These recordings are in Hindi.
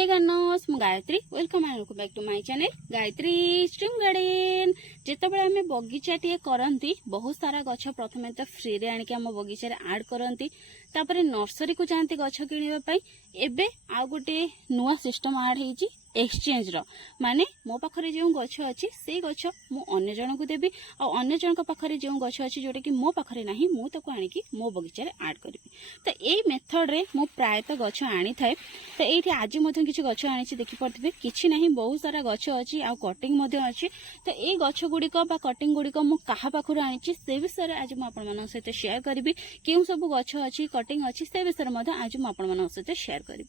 हे गानस मु Gayatri welcome and back to my channel Gayatri stream garden. जितेबाला आम बगीचा टे करती बहुत सारा गछ प्रथम तो फ्री रे आनिक आम बगीचा आड करती तापर नर्सरी को जाती गछ किणवाई एबे आ गोटे नुआ सिस्टम आड होती एक्सचेंज रो माने मो पाखरे जो गछ अच्छी से गछ मु अन्य जन को देवी और अन्य जन पाखरे जो गछ अच्छी जोटा कि मो पाखरे नाही मु ताको आनिकी मो बगीचा आड करी। तो यही मेथड रे मु प्रायतः गछ आनी थाए। तो ये आज किसी गछ आनी देखिपे किसी ना बहुत सारा गछ अच्छी आ कटिंग अच्छी। तो ये गछ गुड़िक कटिंग गुड़िक मु क्या पाखर आनी से विषय आज मुझे सहित शेयर करी क्यों सब गछ अच्छी कटिंग अच्छी से विषय आज मुझे सहित शेयर करी।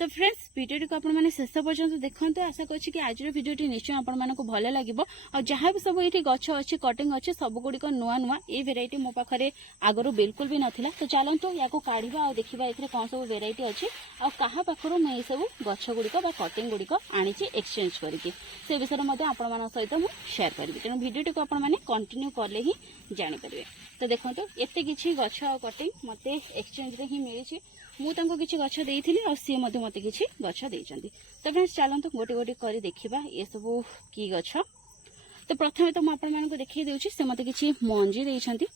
तो फ्रेंड्स वीडियो को आपने शेष पर्यंत देखते आशा करी कि आज वीडियो निश्चय आपको भल लगे और जहाँ भी सब ये गछ अच्छी कटिंग अच्छी सब गुड़िक नुआ नुआ ये भेराइटी मो पाखे आगु बिल्कुल भी नाला। तो चलतु या काढ़ा और देखा ये कौन सब भेराइटी अच्छी आ क्या पाखर मुझे सब गछ गुड़िक कटिंग गुड़िक आनी एक्सचेंज करके से विषय आप सहित मुझे शेयर करी। तेणु वीडियो को आपने कंटिन्यू कले ही जानीपर। तो देखो एत कि गछ कटिंग मत एक्सचेंज ही मिली मुझे किसी गछ देती और सी मत किसी गछ देती। तो फ्रेंड्स चलतु गोटे गोटे कर देखा ये सब कि गछ। तो प्रथम तो मुझे देखी दूसरी से मत किसी मंजी देती।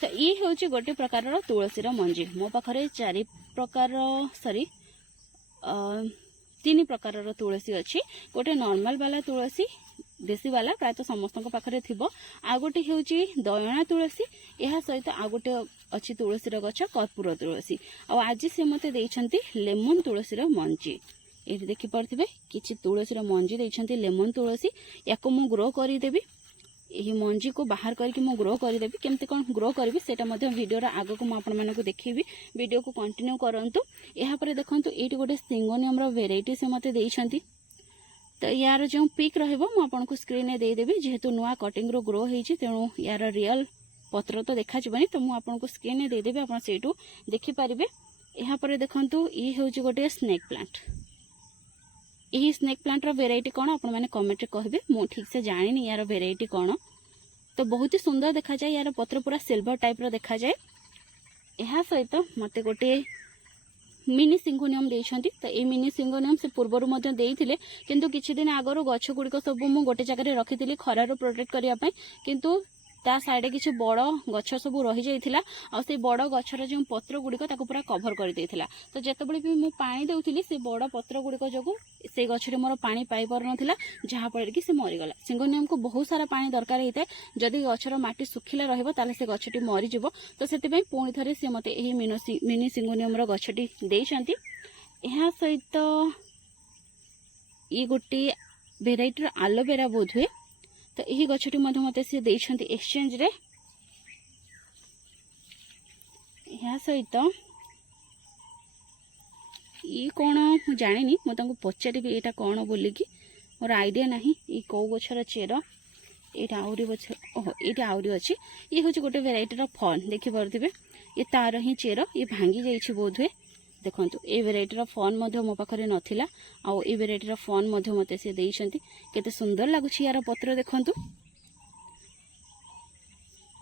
तो ये हूँ गोटे प्रकार तुलसी मंजी मो पाखे 4 प्रकार सॉरी 3 प्रकार तुलसी अच्छी। गोटे नॉर्मल वाला तुलसी देसी वाला प्रायतः समस्त पाखे थी आ गोटे हूँ दयणा तुलसी यह सहित आ गोटे अच्छी तुलसी गछ कर्पूर तुलसी और आज से मत देते लेमन तुलसी मंजी ये देखिपे किसी तुलसी मंजी देते लेमन तुलसी या मु ग्रो करदेवी यही मंजी को बाहर करके मु ग्रो करदेवी केमती कौन ग्रो करी से वीडियो आग को मुझे देखी वीडियो को कंटिन्यू करूँ। यापर देखो ये गोटे सिंगोनियम वेराइटी से मत देती। तो यार जो पिक रहा स्क्रीन में देदेवी जेहेतु नुआ कटिंग रो ग्रो होती तेणु यार रियल पत्र तो देखा जीवनी तो मुझे स्क्रीन में देदेवी आप देखिपारे। यापर देखो ये हूँ गोटे स्नेक प्लांट यही स्नेक प्लांट रो वेराइटी कौन आप कमेंट कहे मु ठीक से जानी यार वेराइटी कौन। तो बहुत ही सुंदर देखा जाए यार पत्र पूरा सिल्वर टाइप रो देखा जाए। यह सहित मत गोटे मिनी सिंगोनियम देइछंती। तो ये मिनी सिंगोनियम से पूर्वर देइथिले किंतु किछि दिन आगरो गछ गुड़िक सब मु गोटे जगह रखी खरार प्रोटेक्ट करने किंतु ता साइड किसी बड़ गछ सब रही जाइथिला और से बड़ गछर जो पत्र गुड़िक पूरा कभर कर देइथिला। तो जेतेबेले भी मु पानी देउथिली से बड़ पत्र गुड़िक जोगु से गछरे मोर पानी पाई पर नथिला जहाँ फल कि से मरीगला। सिंगोनियम को बहुत सारा पानी दरकार होता है जदि गछर माटी सुखिला रहिबो ताले से गछटी मरीजिवो। तो सेतिपई पुणी थरे से मते एही मिनी सिंगोनियम रो गछटी देइछंती। एहा सहित ये गोटे वेराइटी एलोवेरा बोध हुए। तो यही गछटी मत सी देइछंती एक्सचेंज रे। या सहित ये कौन जानी मुझे पचारि यहाँ कौन बोलिकी मोर आईडिया ना ये कौ गछर चेर यहाँ आहरी गछ ओहो ये आहरी अच्छी। ये हूँ गोटे वेराइटी फन देखिपे ये तार ही चेर ये भांगी जाइए बोध हुए। देखो ये वेराइटी फन मो पाखे नाला आउ ये वेराइटी फन मत सी देइछंती केते सुंदर लगुच यार पत्र देखु। तो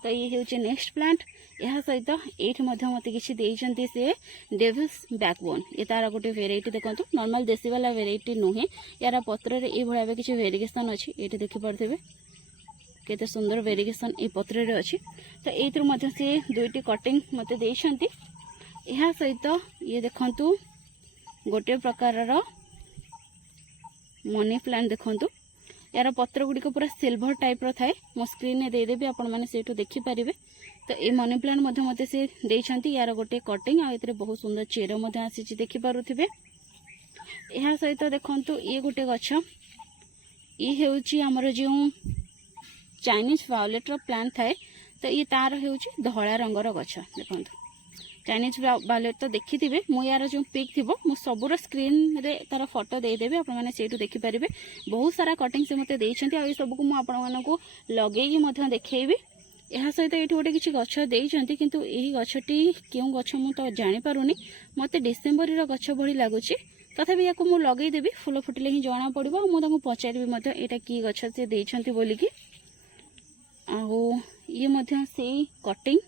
ये हूँ नेक्स्ट प्लांट यह सहित ये मत किसी देइछंती से डेविल्स बैकबोन ये तार गोटे वेराइटी देखो नॉर्मल देसी वाला वेराइटी नुहे यार पत्र रे ये भाई किसी वेरिगेशन अच्छी ये देखिपे केते सुंदर वेरिगेशन ये पत्र रे अच्छी। तो ये से 2टी कटिंग मत देइछंती। यह सहित ये देखंतु गोटे प्रकार मनी प्लांट देखंतु यार पत्र गुड़िक पूरा सिल्वर टाइप रो थाए मो स्क्रीन में देदेवी आपण माने सेठू देखि परिबे। तो ये मनी प्लांट मत से देइछंती यार गोटे कटिंग आ एतरे बहुत सुंदर चेर मध्य आसी देखि पारुथिबे। यह सहित देखंतु ये गोटे गछ ये हेउची हमर जो चाइनीज वायोलेट रो प्लांट थाए। तो ये तार हेउची धळा रंगर गछ देखंतु चाइनीज वायोलेट तो देखी थे मु यार जो पिक थी मु सबूर स्क्रीन रे तार फोटो देदेवी आप देखिपारे। बहुत सारा कटिंग से मते देइछंती आ सब को लगे देखी। यह सहित ये गोटे किसी गछ देइछंती किंतु यही गछटी क्यों गछ मु तो जानी पारुनी मते डिसेम्बर रो गछ भली लागुच। तथापि या मु लगेदेवी फूल फुटिले ही जना पड़ो मुझे पचारि यहाँ कि गछ से देइछंती बोलिकी। ये से कटिंग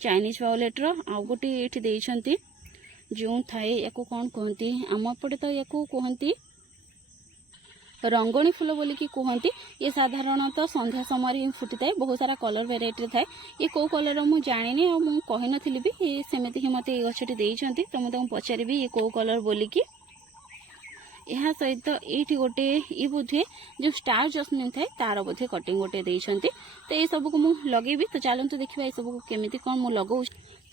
चाइनीज वायोलेट आउ गोटे ये जो थाए या कौन कहती आम पटे तो या कहती रंगणी फूल बोलिकी कहती। ये साधारणतः संध्या समय ही फुटी थाए, बहुत सारा कलर भेराइटी थाए। ये कौ कलर मु जानी और मुझे कही नी भी ये सेमती ही मत ये गछटी देइछंती, तो मुझे पचारि ये कौ कलर बोलिकी। यह सहित ये गोटे ये बोधे जो स्टार जस्मिन थाए तार बोधे कटिंग गोटे देइछंती। तो ये सब को मु लगेबी। तो चलतु देखिबा ये सब को केमिति कोन मु लगाउ।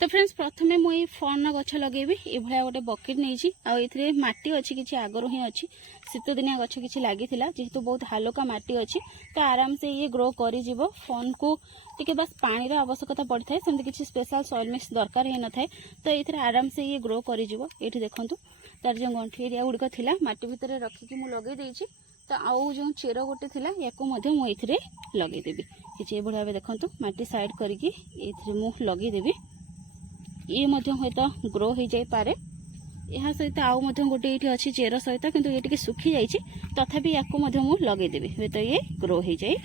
तो फ्रेंड्स प्रथमे मु ये फर्न गछ लगेबी। ए भलिया गोटे बकेट नैछि आ एथरे माटी अछि किछि आगरो ही अछि। शीत दिनिया गछ किछि लागिथिला जेहेतु बहुत हालुका माटी अछि तो आराम से ये ग्रो करि जिवो। फर्न को टिके बस पानी रो आवश्यकता पड़थाय, सेमति किछि स्पेशल सॉइल मिक्स दरकार हे न थाए। तो एथरे आराम से ये ग्रो करि जिवो। एठी देखंतु तार जो गंठी एरिया गुड़िक थिला माटी भितर रखिकी मु लगे देइछि। तो आउ जो चेर गोटे थिला याको मध्ये मु एथरे लगे देबी। किछि ए भलिया देखंतु माटी साइड करिकी एथरे मु लगे देबी। ये मध्ये होइता ग्रो हो जाय पारे। यहाँ सहित आउ मध्ये गोटे एठी अछि चेर सहित, किंतु ये टिके सुखी जाइछि तथापि याको मध्ये मु लगे देबी, होइता ये ग्रो हो जाय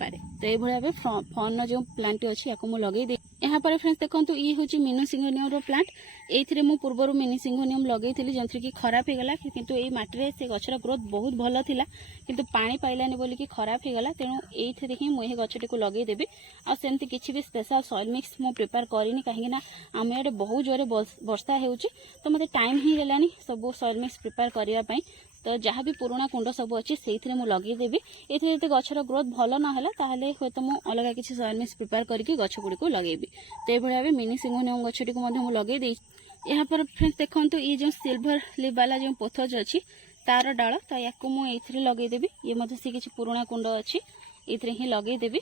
पारे। तो ये भलिया फर्न जो प्लांट अछि याको मु लगे दे। यहाँ पर फ्रेंड्स देखंतु ये होची मिनी सिंगोनियम रो प्लांट। एथिरे मु पूर्वरु मिनी सिंगोनियम लगेइथिली जंत्री की खराब हे गला, किंतु ए माटी रे से गछरा ग्रोथ बहुत भलो थिला, किंतु पानी पाइलानी बोली की खराब हे गला। तेणु एथिरे ही मु ए गछटी को लगेइ देबी। आ सेमति किछि भी स्पेशल सॉइल मिक्स मु प्रिपेयर करिनी, काहे ना आमे एडे बहुत जोरे वर्षा हेउची तो मते टाइम ही गेलानी सब सॉइल मिक्स प्रिपेयर करिया पई। तो जहाँ भी पुराना कुंड सब अच्छी से मुझे लगेदेवी। ये गछर ग्रोथ भल ना ताहले हे तो मुझे अलग किसी सॉइल मिक्स प्रिपेयर करके गछ गुड़ी को लगेबी। तो ये मिनी सिंगोनियम गछटी को लगे दे। यहाँ पर फ्रेंड्स देखंतु ये जो सिल्वर लिप वाला जो पोथज अच्छी तार डाल, तो या मुझे लगेदेवी। ये सी किसी पुराना कुंड अच्छी ये ही लगेदेवी।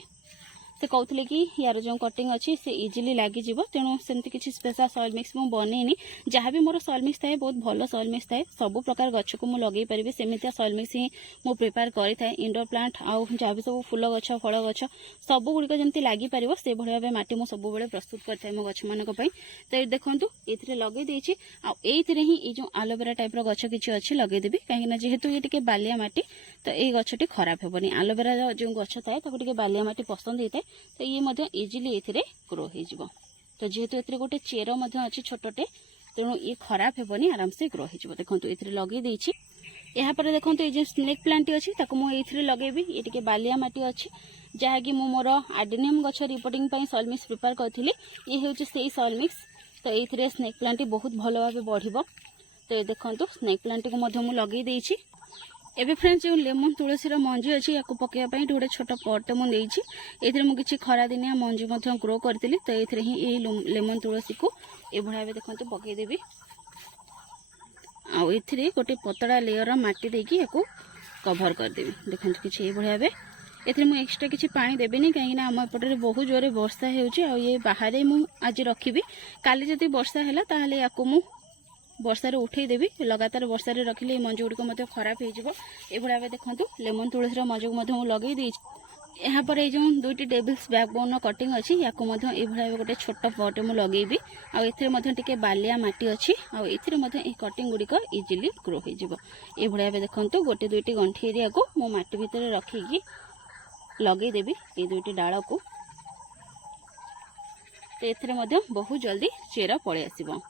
से कहते कि यार जो कटिंग अच्छी से इजिली लगी जीव, तेणु सेमती किसी स्पेशल सॉइल मिक्स मु बनईनी। जहाँ भी मोर सॉइल मिक्स थाए बहुत भल सॉइल मिक्स थाए, सब प्रकार गछ को मुझे लगे पारि सेमितिया सॉइल मिक्स ही मु प्रिपेयर करि थाए। इंडोर प्लांट आउ जहाँ भी सब फूल गछ फल गछ सब गुड़िक जमी लगी पार से भाव माटी मुझे सब बड़े प्रस्तुत करता मो गछ मान। तो ये देखो ये लगे देछि। आईथिरे ही ये जो एलोवेरा टाइप गछ किसी अच्छी लगेदेवी, कहीं जेहेतु ये टिके बालिया माटी तो ये गछटी खराब हेबनी। एलोवेरा जो गछ थाए ताको टिके बालिया माटी पसंद होता है, तो ये मध्य इजिली एथिरे ग्रो हो जिवो। तो जेहेतु एथिरे गोटे चेर मध्य अछि छोटटे, तेणु ये खराब हेबनी आराम से ग्रो हो जिवो। देखंतु एथिरे लगे देछि। यहाँ पर देखंतु ये जो स्नेक प्लांट अछि ताको मु एथिरे लगेबी। ये टिके बालिया माटी अछि जहाँ कि मु मोर आर्डिनियम गछ रिपोर्टिंग पई सॉइल मिक्स प्रिपेयर करथिली। ये होछि सेही सॉइल मिक्स। तो एथिरे स्नेक प्लांट बहुत भलो भाबे बढ़िबो। तो ये देखंतु स्नेक प्लांट को मध्य मु लगे देछि। एबे फ्रेंड्स जो लेमन तुलसी मंजी अच्छी या पकड़ गोटे छोट पटे मुझे ये मुझे खरा दिनिया मंजी ग्रो करी। तो ये ही लेमन तुलसी को ये भाव देखते पकईदेवी। आउ ए गोटे पतला लेयर माटी देकी या कभर करदेवी। देखते किसी ये भाव ए मुझे एक्सट्रा किसी पानी देविनी, कहीं आम एपटे बहुत जोरे वर्षा हो बाहर मुझे आज रखी। काली जदि वर्षा है ताहले याकू मु वर्षार उठे देवी। लगातार वर्षार रखिले मंजी गुड़िक खराब हो भाव देखूँ लेमन तुलसी मंजी को लगे दे। यहाँ पर ये जो दुईटी डेविल्स बैकबोन कटिंग अच्छी या भाव गोटे छोट पटे मुझे लगेबी। आते बालिया माटी अच्छी आते कटिंग गुड़िक इजिली ग्रो हो भाव देखूँ। गोटे दुईटी गंठी एरिया को मो माटी भितर रखिकी लगेदेवी ये दुईटी डाल को। तो ये बहुत जल्दी चेर पलि आसब।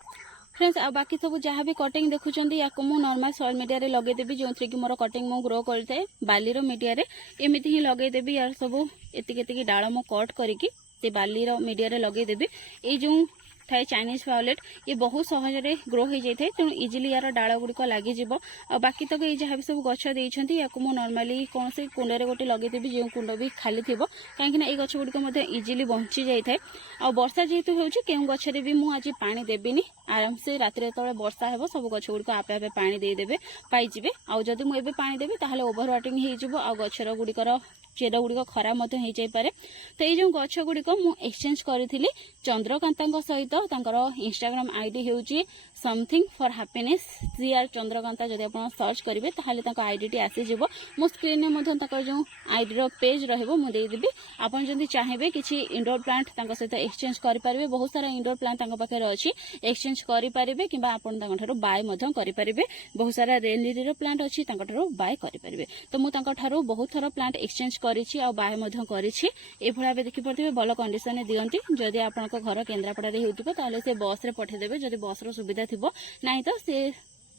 फ्रेंड्स आ बाकी सब जहाँ भी कटिंग देखुं या नॉर्मल सॉइल मीडिया रे लगेदेवी, जो कि मोर कटिंग मु ग्रो करते बाली मीडिया रे एमती ही लगेदेवी। यार सब एति डाल मु कट करके बाली मीडिया रे लगेदेवी। ये जो थाए चाइनीज वायोलेट ये बहुत सहजरे ग्रो हो जाए, तेणु इजिली यार डाल गुड़िक लगिज। बाकी तक ये जहाँ भी सब गछ देती या नॉर्मली कौन से कुंडे गोटे लगेदेवी, जो कुंड भी खाली थी कहीं ये गछ गुड़िक इजिली बंची जाए। आ वर्षा जेहेतु होउछि केउ गछरे भी मु आज पानी देबिनी। आराम से रात रे तळे वर्षा हेबो सब गछ गुड़िक आपे आपे पानी दे देबे पाइजिबे। आ जदि मु एबे पानी देबी ताहले ओभर वाटरिंग हे जिवो आ गछर गुड़िकर चेर गुड़िक खराब मते हो जाय पारे। तो ये जो गछ गुड़िक मु एक्सचेंज करिथिली चंद्रकांता सहित तांकर इंस्टाग्राम आईडी हेउछि something for happiness CR Chandrakanta. जदि आपण सर्च करिवे ताहले तांको आईडी आसी जिवो। मो स्क्रीन में मधन तांकर जो आईडी रो पेज रहबो मु दे देबी। आपण जदि चाहेबे किछि इंडोर प्लांट तांको सहित एक्सचेंज करि पारिबे। बहुत सारा इंडोर प्लांट तांको पाखे अछि एक्सचेंज करि पारिबे किबा आपण तांको थारो बाय मधन करि पारिबे। बहुत सारा रेन लिली रो प्लांट अछि तांको थारो बाय करि पारिबे। तो मु तांको थारो बहुत सारा प्लांट एक्सचेंज କରିଛି ଆଉ ବାଏ ମଧ୍ୟ କରିଛି। ଏଭଳି ଭାବେ ଦେଖିପାରୁଥିବେ ଭଲ କଣ୍ଡିସନରେ ଦିଅନ୍ତି। ଯଦି ଆପଣଙ୍କ ଘର କେନ୍ଦ୍ରାପଡ଼ାରେ ହେଉଥିବ ତାହେଲେ ସେ ବସ୍ରେ ପଠାଇଦେବେ, ଯଦି ବସ୍ର ସୁବିଧା ଥିବ, ନାହିଁ ତ ସେ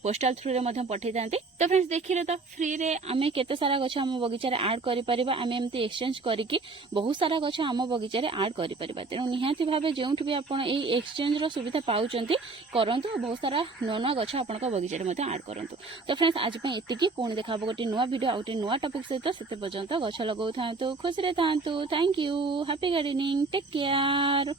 पोस्टाल थ्रू रे मध्यम पठे जाते। तो फ्रेंड्स देखिले तो फ्री रे आमे केते सारा गछ आम बगीचारे ऐड करि परिबा, आमे एमती एक्सचेंज करिकि बहुत सारा गछ आम बगीचारे ऐड करि परिबा। तेणु निहाती भाबे जोंठ भी आपण एई एक्सचेंज रो सुविधा पाउचंती करंतु, बहुत सारा नुआ नुआ गछ आपनका बगीचारे मते ऐड करंतु। तो फ्रेंड्स आज पे एतिकी, पुणी देखाबो गोटे नुआ वीडियो आ गोटे नुआ टॉपिक सहित। सेते पर्यंत गछ लगाउ थांतु, खुशी रे थांतु। Thank you, happy gardening, take care.